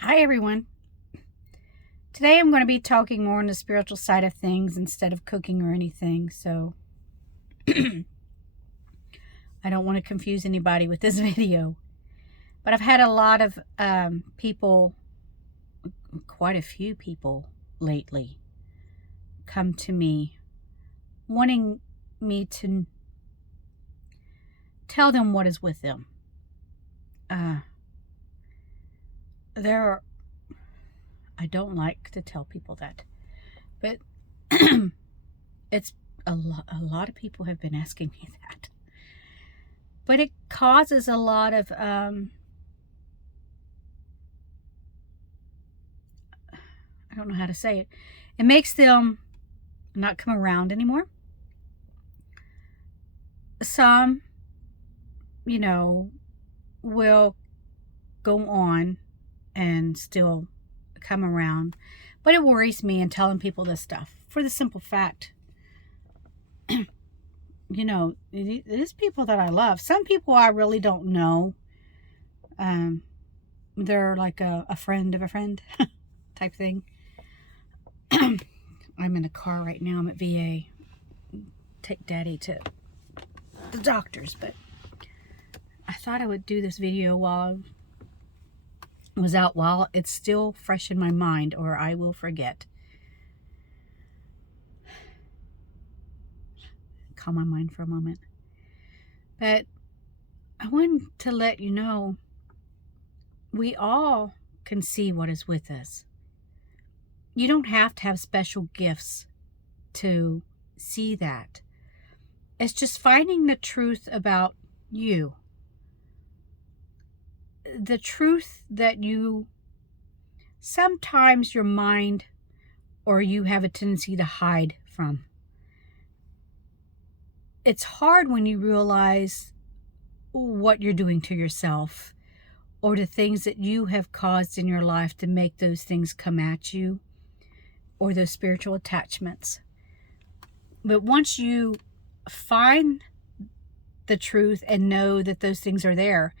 Hi everyone. Today I'm going to be talking more on the spiritual side of things instead of cooking or anything. So I don't want to confuse anybody with this video. But I've had a lot of people, quite a few people lately, come to me wanting me to tell them what is with them. I don't like to tell people that, but it's a lot of people have been asking me that. But it causes a lot of I don't know how to say it. It makes them not come around anymore. Some, will go on and still come around. But it worries me in telling people this stuff for the simple fact, it is people that I love. Some people I really don't know. They're like a friend of a friend type thing. I'm in a car right now. I'm at VA. Take Daddy to the doctors, but I thought I would do this video while I was out, while it's still fresh in my mind, or I will forget. Calm my mind for a moment. But I wanted to let you know we all can see what is with us. You don't have to have special gifts to see that. It's just finding the truth about you. The truth that sometimes your mind or you have a tendency to hide from. It's hard when you realize what you're doing to yourself or the things that you have caused in your life to make those things come at you, or those spiritual attachments. But once you find the truth and know that those things are there,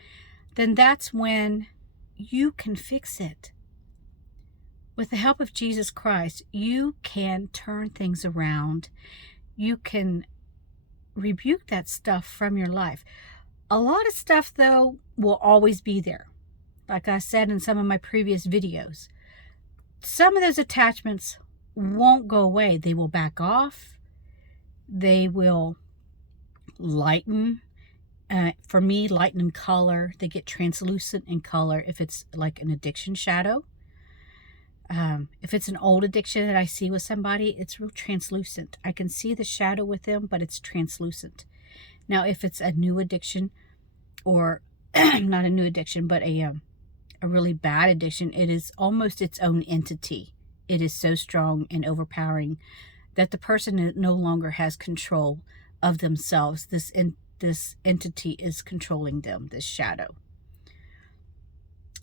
then that's when you can fix it. With the help of Jesus Christ, you can turn things around. You can rebuke that stuff from your life. A lot of stuff, though, will always be there. Like I said in some of my previous videos, some of those attachments won't go away. They will back off. They will lighten. For me, lighten in color. They get translucent in color if it's like an addiction shadow. If it's an old addiction that I see with somebody, it's real translucent. I can see the shadow with them, but it's translucent. Now, if it's a new addiction, or not a new addiction, but a really bad addiction, it is almost its own entity. It is so strong and overpowering that the person no longer has control of themselves. This entity is controlling them, this shadow.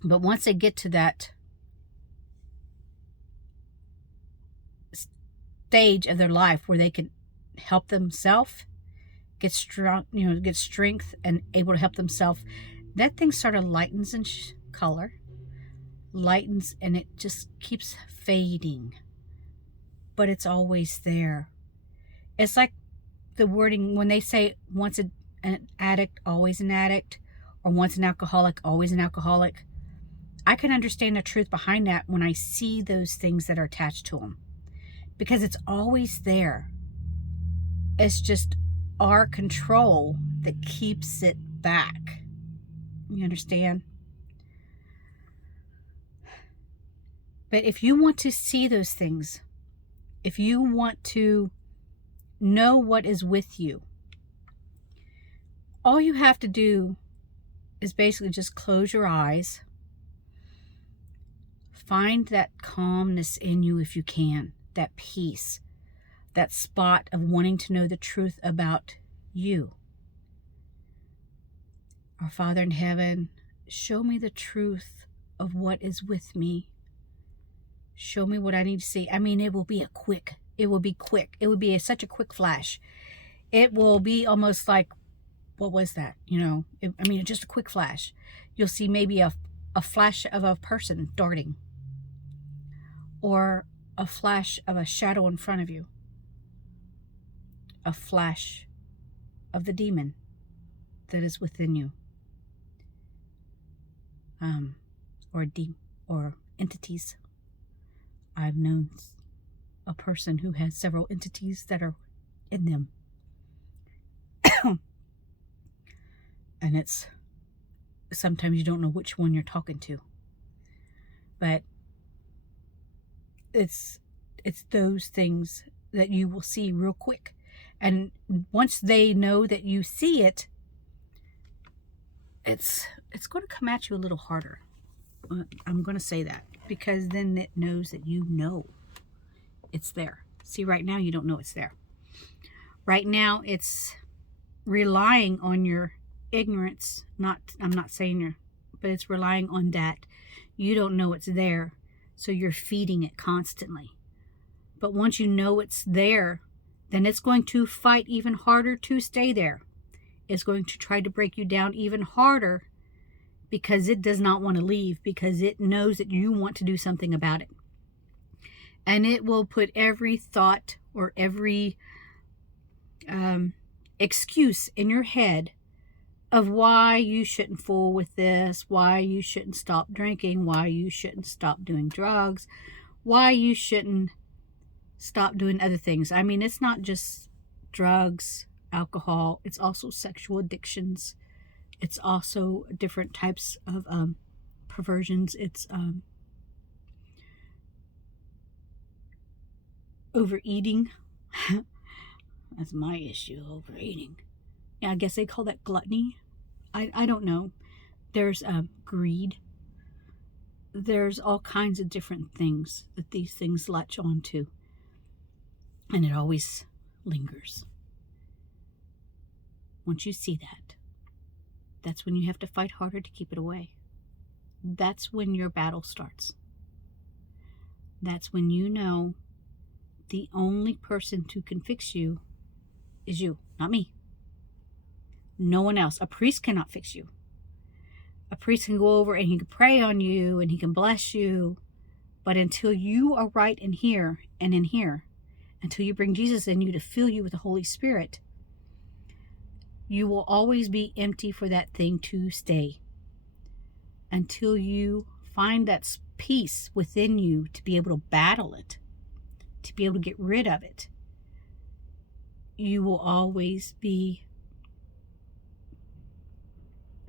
But once they get to that stage of their life where they can help themselves, get strong, get strength and able to help themselves, that thing sort of lightens in color, lightens, and it just keeps fading. But it's always there. It's like the wording when they say once an addict, always an addict, or once an alcoholic, always an alcoholic. I can understand the truth behind that when I see those things that are attached to them, because it's always there. It's just our control that keeps it back. You understand? But if you want to see those things, if you want to know what is with you, all you have to do is basically just close your eyes. Find that calmness in you if you can, that peace, that spot of wanting to know the truth about you. Our Father in heaven, show me the truth of what is with me. Show me what I need to see. I mean, it will be quick. It will be such a quick flash. It will be almost like, what was that? Just a quick flash. You'll see maybe a a flash of a person darting, or a flash of a shadow in front of you, a flash of the demon that is within you, or entities. I've known a person who has several entities that are in them. And it's sometimes you don't know which one you're talking to. But it's those things that you will see real quick. And once they know that you see it, it's going to come at you a little harder. I'm going to say that, because then it knows that you know it's there. See, right now you don't know it's there. Right now it's relying on your ignorance. I'm not saying but it's relying on that. You don't know it's there, so you're feeding it constantly. But once you know it's there, then it's going to fight even harder to stay there. It's going to try to break you down even harder, because it does not want to leave, because it knows that you want to do something about it. And it will put every thought or every excuse in your head of why you shouldn't fool with this, why you shouldn't stop drinking, why you shouldn't stop doing drugs, why you shouldn't stop doing other things. I mean, it's not just drugs, alcohol, it's also sexual addictions. It's also different types of perversions. It's overeating. That's my issue, overeating. Yeah, I guess they call that gluttony. I don't know. There's greed. There's all kinds of different things that these things latch on to. And it always lingers. Once you see that, that's when you have to fight harder to keep it away. That's when your battle starts. That's when you know the only person who can fix you is you, not me. No one else. A priest cannot fix you. A priest can go over and he can pray on you and he can bless you. But until you are right in here and in here, until you bring Jesus in you to fill you with the Holy Spirit, you will always be empty for that thing to stay. Until you find that peace within you to be able to battle it, to be able to get rid of it, you will always be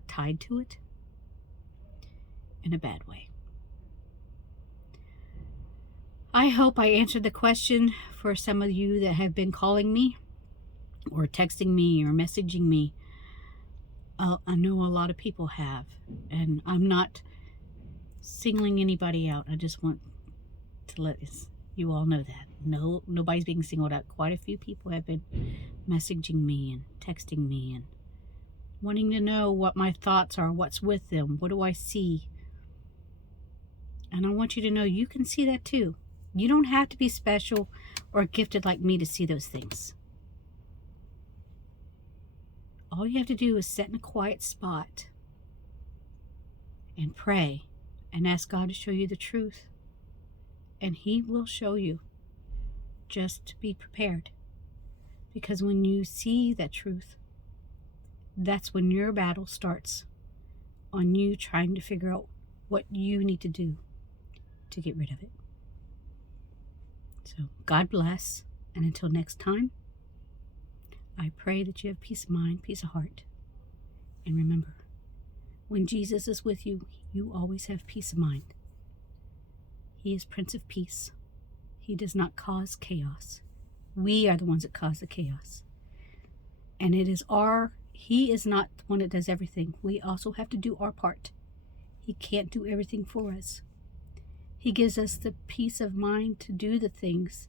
tied to it in a bad way. I hope I answered the question for some of you that have been calling me or texting me or messaging me. I know a lot of people have, and I'm not singling anybody out. I just want to let you all know that. No, nobody's being singled out. Quite a few people have been messaging me and texting me and wanting to know what my thoughts are, what's with them, what do I see. And I want you to know you can see that too. You don't have to be special or gifted like me to see those things. All you have to do is sit in a quiet spot and pray and ask God to show you the truth. And He will show you. Just be prepared. Because when you see that truth, that's when your battle starts on you trying to figure out what you need to do to get rid of it. So God bless. And until next time, I pray that you have peace of mind, peace of heart. And remember, when Jesus is with you, you always have peace of mind. He is Prince of Peace. He does not cause chaos. We are the ones that cause the chaos. And He is not the one that does everything. We also have to do our part. He can't do everything for us. He gives us the peace of mind to do the things.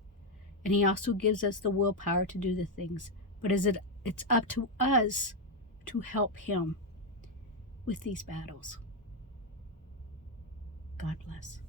And He also gives us the willpower to do the things. But it's up to us to help Him with these battles. God bless.